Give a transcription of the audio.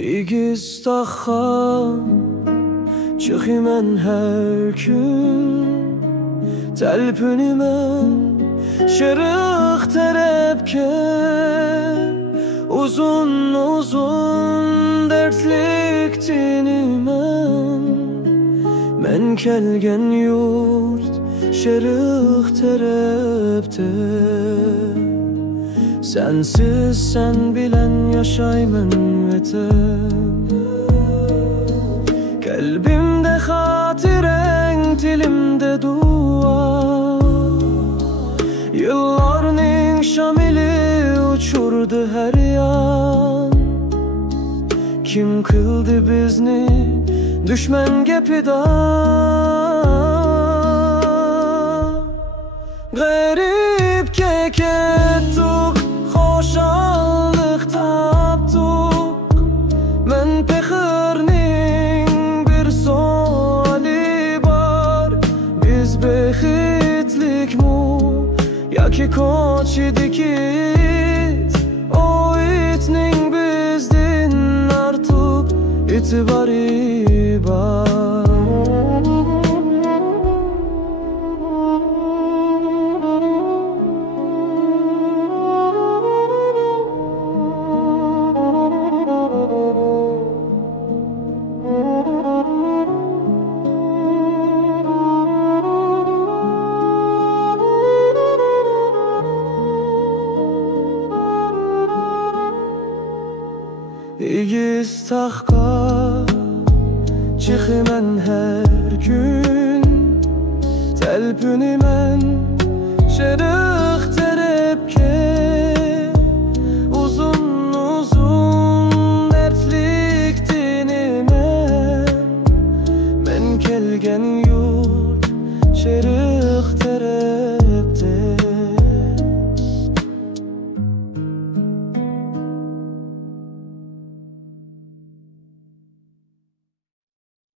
Egiz taxan çıxımən hər gün Təlpünümən şırıq tərəbkə Uzun dərdlik dinimən Mən kəlgən yurt şırıq tərəbdə Sensiz sen bilen yaşaymın vətən Kalbimde hatiren, dilimde dua Yıllarının şamili uçurdu her yan Kim kıldı bizni düşman gepida Garip kekettuk Xoşalıq tapduq Mən pexirning bir suali var Biz bexitlikmu Yaki koç idikit O itning bizdin artıq itibari var Egiz taxqa çıxımən hər gün Təlpünümən şırıq tərəbkə Uzun dərdlik dinimən Mən kəlgən yurt şırıq